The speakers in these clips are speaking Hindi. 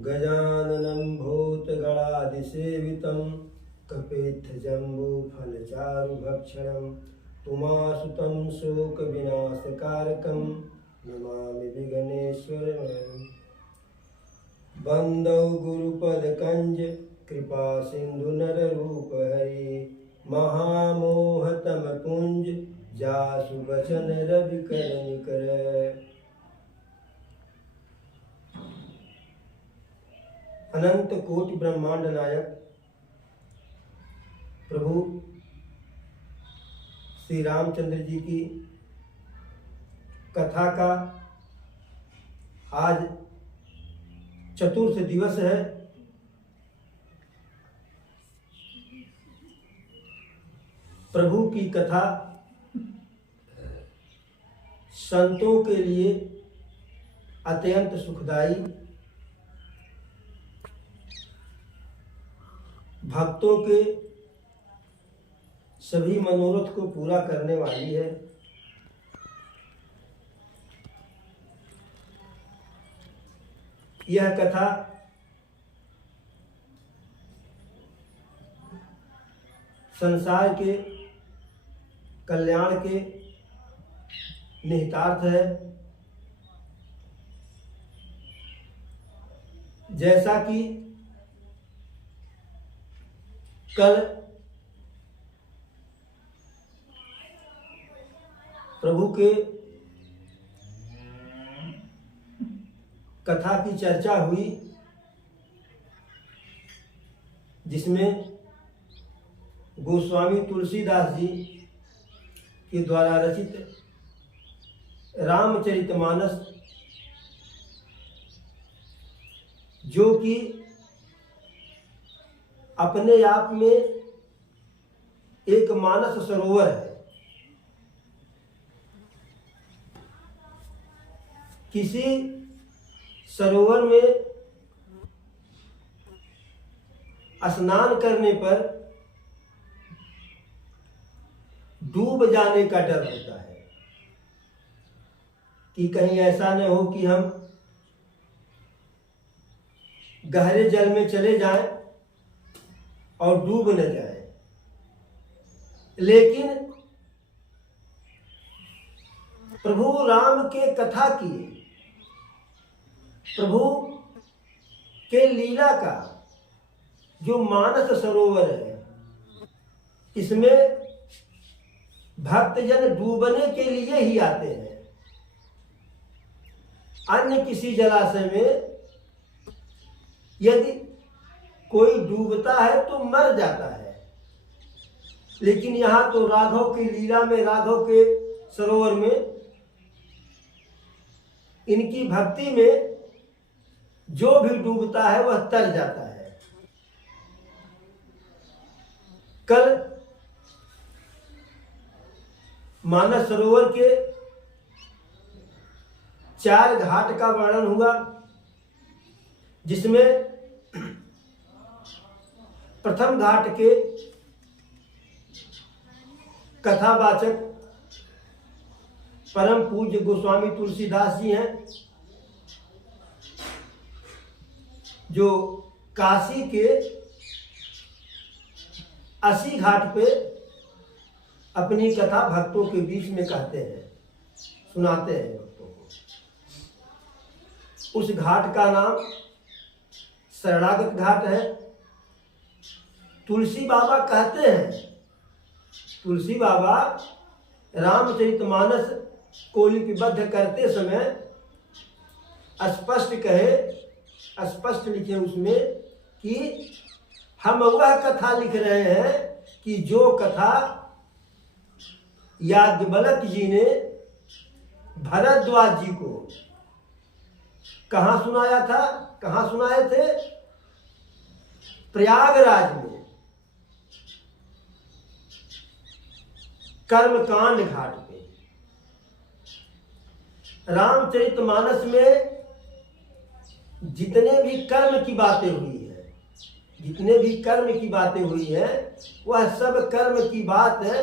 गजाननं भूतगणाधिसेवितं कपित्थजम्बूफलचारुभक्षणम् उमासुतं शोकविनाशकारकं नमामि विघ्नेश्वरम्। बन्दौ गुरुपदकञ्ज कृपा सिंधु नररूप हरि महामोहतमपुञ्ज जासु बचन रवि कर निकर। अनंत कोटि ब्रह्मांड नायक प्रभु श्री रामचंद्र जी की कथा का आज चतुर्थ दिवस है। प्रभु की कथा संतों के लिए अत्यंत सुखदाई, भक्तों के सभी मनोरथ को पूरा करने वाली है। यह कथा संसार के कल्याण के निहितार्थ है। जैसा कि कल प्रभु के कथा की चर्चा हुई, जिसमें गोस्वामी तुलसीदास जी के द्वारा रचित रामचरितमानस, जो कि अपने आप में एक मानस सरोवर है। किसी सरोवर में स्नान करने पर डूब जाने का डर होता है कि कहीं ऐसा न हो कि हम गहरे जल में चले जाएं और डूब न जाएं। लेकिन प्रभु राम के कथा की, प्रभु के लीला का जो मानस सरोवर है, इसमें भक्तजन डूबने के लिए ही आते हैं। अन्य किसी जलाशय में यदि कोई डूबता है तो मर जाता है, लेकिन यहाँ तो राघव की लीला में, राघव के सरोवर में, इनकी भक्ति में जो भी डूबता है वह तर जाता है। कल मानस सरोवर के 4 घाट का वर्णन हुआ, जिसमें प्रथम घाट के कथावाचक परम पूज्य गोस्वामी तुलसीदास जी हैं, जो काशी के 80 घाट पे अपनी कथा भक्तों के बीच में कहते हैं, सुनाते हैं भक्तों को। उस घाट का नाम शरणागत घाट है। तुलसी बाबा कहते हैं, तुलसी बाबा रामचरितमानस को लिपिबद्ध करते समय स्पष्ट लिखे उसमें कि हम वह कथा लिख रहे हैं कि जो कथा याज्ञवल्क्य जी ने भरद्वाज जी को कहाँ सुनाया था, कहाँ सुनाए थे? प्रयागराज में कर्मकांड घाट पे। रामचरितमानस में जितने भी कर्म की बातें हुई हैं, वह सब कर्म की बात है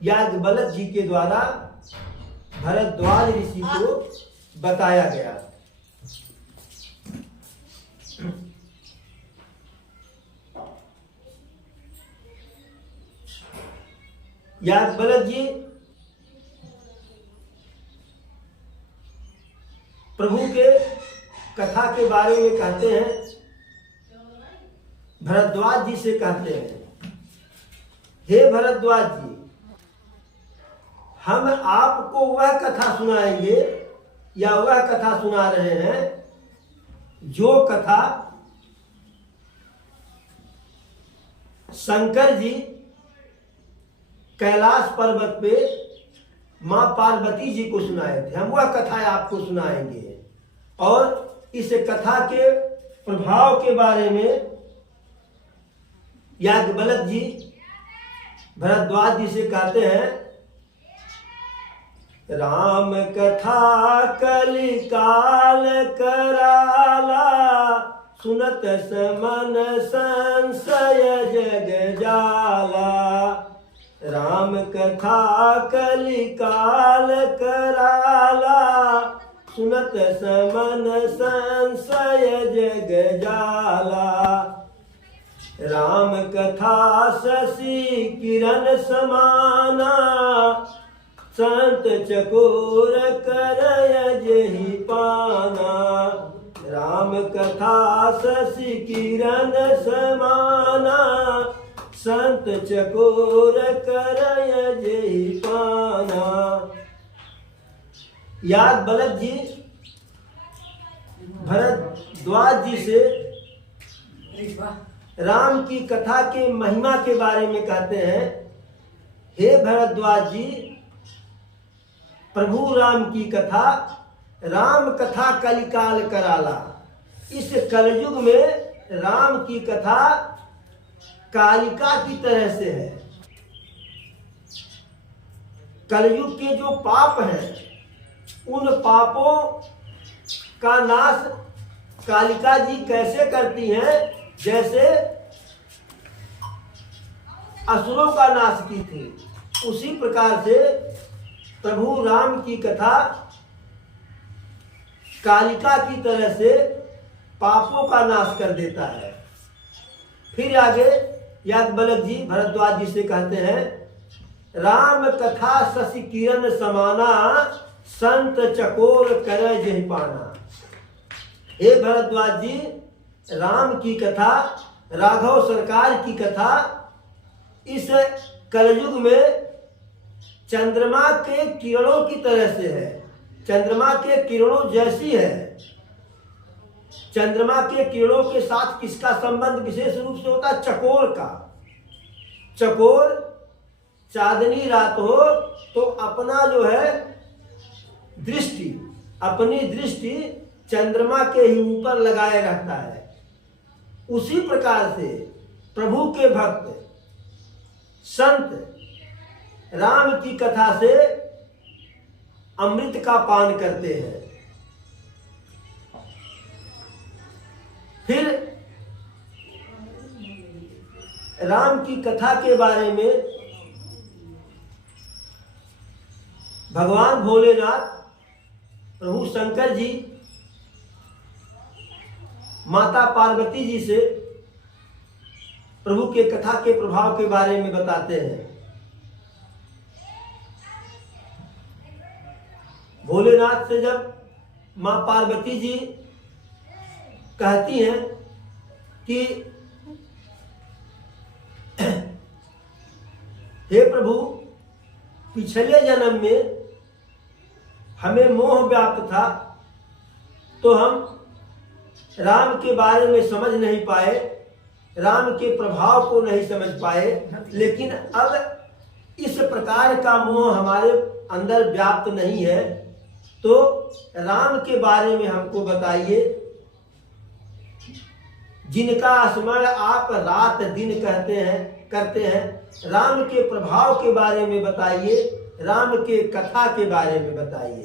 याज्ञवल्क्य जी के द्वारा भरद्वाज ऋषि को बताया गया। याज्ञवल्क्य जी प्रभु के कथा के बारे में कहते हैं, भरद्वाज जी से कहते हैं, हे भरद्वाज जी, हम आपको वह कथा सुनाएंगे या वह कथा सुना रहे हैं जो कथा शंकर जी कैलाश पर्वत पे मां पार्वती जी को सुनाए थे। हम वह कथा आपको सुनाएंगे और इस कथा के प्रभाव के बारे में याज्ञवल्क्य जी भरद्वाज जी से कहते हैं, राम कथा कलिकाल कराला, सुनत समन संशय जग जाला। राम कथा कलिकाल कराला, सुनत समन संशय जग जाला। राम कथा शशि किरण समाना, संत चकोर करय जेहि पाना। राम कथा शशि किरण समाना, संत चकोर करय जेहि पाना। याज्ञवल्क्य जी भरद्वाज जी से राम की कथा के महिमा के बारे में कहते हैं, हे भरद्वाज जी, प्रभु राम की कथा, राम कथा कलिकाल कराला। इस कलयुग में राम की कथा कालिका की तरह से है। कलयुग के जो पाप हैं उन पापों का नाश कालिका जी कैसे करती हैं, जैसे असुरों का नाश की थी, उसी प्रकार से प्रभु राम की कथा कालिका की तरह से पापों का नाश कर देता है। फिर आगे याज्ञवल्क्य जी भरद्वाज जी से कहते हैं, राम कथा शशि किरण समाना, संत चकोर करय जेहि पाना। हे भरद्वाज जी, राम की कथा, राघव सरकार की कथा इस कलयुग में चंद्रमा के किरणों की तरह से है। चंद्रमा के किरणों जैसी है। चंद्रमा के किरणों के साथ किसका संबंध विशेष रूप से होता है? चकोर का। चकोर चांदनी रात हो तो अपना जो है दृष्टि, अपनी दृष्टि चंद्रमा के ही ऊपर लगाए रहता है। उसी प्रकार से प्रभु के भक्त संत राम की कथा से अमृत का पान करते हैं। फिर राम की कथा के बारे में भगवान भोलेनाथ, प्रभु शंकर जी माता पार्वती जी से प्रभु के कथा के प्रभाव के बारे में बताते हैं। भोलेनाथ से जब मां पार्वती जी कहती हैं कि हे प्रभु, पिछले जन्म में हमें मोह व्याप्त था तो हम राम के बारे में समझ नहीं पाए, राम के प्रभाव को नहीं समझ पाए, लेकिन अब इस प्रकार का मोह हमारे अंदर व्याप्त नहीं है, तो राम के बारे में हमको बताइए। जिनका स्मरण आप रात दिन करते हैं, राम के प्रभाव के बारे में बताइए, राम के कथा के बारे में बताइए।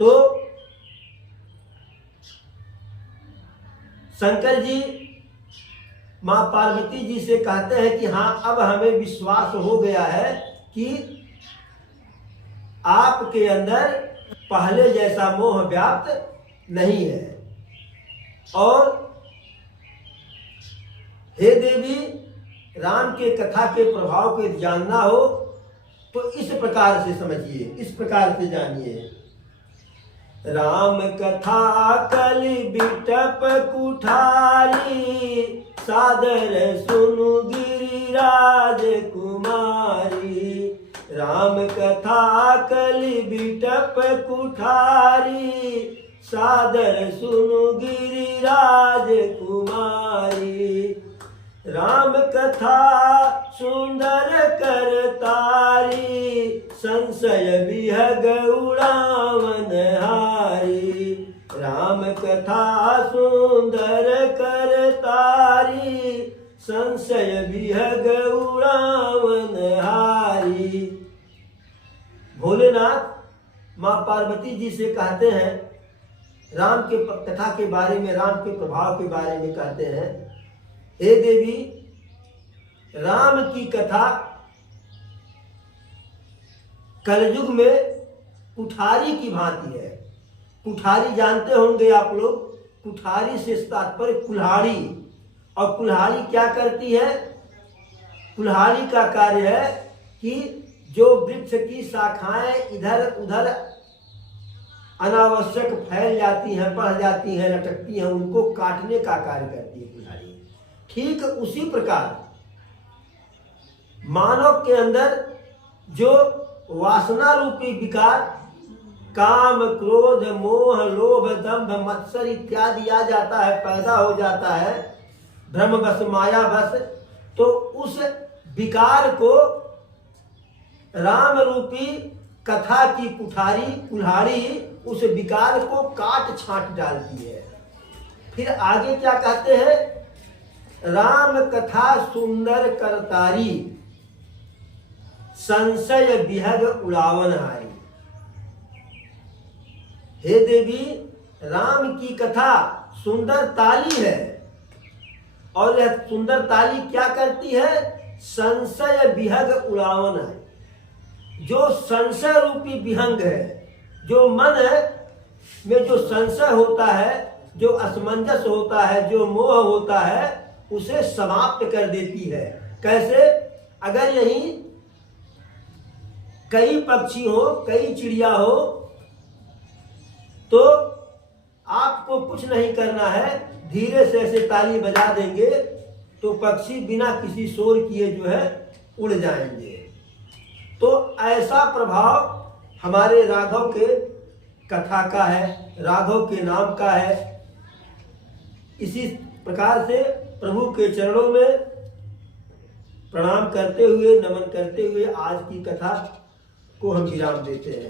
तो शंकर जी मां पार्वती जी से कहते हैं कि हाँ, अब हमें विश्वास हो गया है कि आपके अंदर पहले जैसा मोह व्याप्त नहीं है। और हे देवी, राम के कथा के प्रभाव को जानना हो तो इस प्रकार से समझिए, इस प्रकार से जानिए। राम कथा कलि बिटप कुठारी, सादर सुनु गिरिराज कुमारी। राम कथा कलि बिटप कुठारी, सादर सुनु गिरिराज कुमारी। राम कथा सुंदर करतारी, संशय विहग उड़ावन हारी। राम कथा सुंदर करतारी, संशय विहग उड़ावन हारी। भोलेनाथ माँ पार्वती जी से कहते हैं, राम के कथा के बारे में, राम के प्रभाव के बारे में कहते हैं, हे देवी, राम की कथा कलयुग में कुठारी की भांति है। कुठारी जानते होंगे आप लोग, कुठारी से तात्पर्य कुल्हाड़ी। और कुल्हाड़ी क्या करती है? कुल्हाड़ी का कार्य है कि जो वृक्ष की शाखाएं इधर उधर अनावश्यक फैल जाती हैं, बढ़ जाती हैं, लटकती हैं, उनको काटने का कार्य करती है कुल्हाड़ी। ठीक उसी प्रकार मानव के अंदर जो वासना रूपी विकार, काम, क्रोध, मोह, लोभ, दंभ, मत्सर इत्यादि आ जाता है, पैदा हो जाता है, भ्रमवश, मायावश, तो उस विकार को राम रूपी कथा की कुठारी, कुल्हाड़ी उस विकार को काट छांट डालती है। फिर आगे क्या कहते हैं? राम कथा सुंदर करतारी, संशय विहग उड़ावन हारी। हे देवी, राम की कथा सुंदर ताली है, और यह सुंदर ताली क्या करती है? संशय विहग उड़ावन है। जो संशय रूपी विहंग है, जो मन में जो संशय होता है, जो असमंजस होता है, जो मोह होता है, उसे समाप्त कर देती है। कैसे? अगर यही कई पक्षी हो, कई चिड़िया हो, तो आपको कुछ नहीं करना है, धीरे से ऐसे ताली बजा देंगे तो पक्षी बिना किसी शोर किए जो है उड़ जाएंगे। तो ऐसा प्रभाव हमारे राघव के कथा का है, राघव के नाम का है। इसी प्रकार से प्रभु के चरणों में प्रणाम करते हुए, नमन करते हुए आज की कथा को हम विराम देते हैं।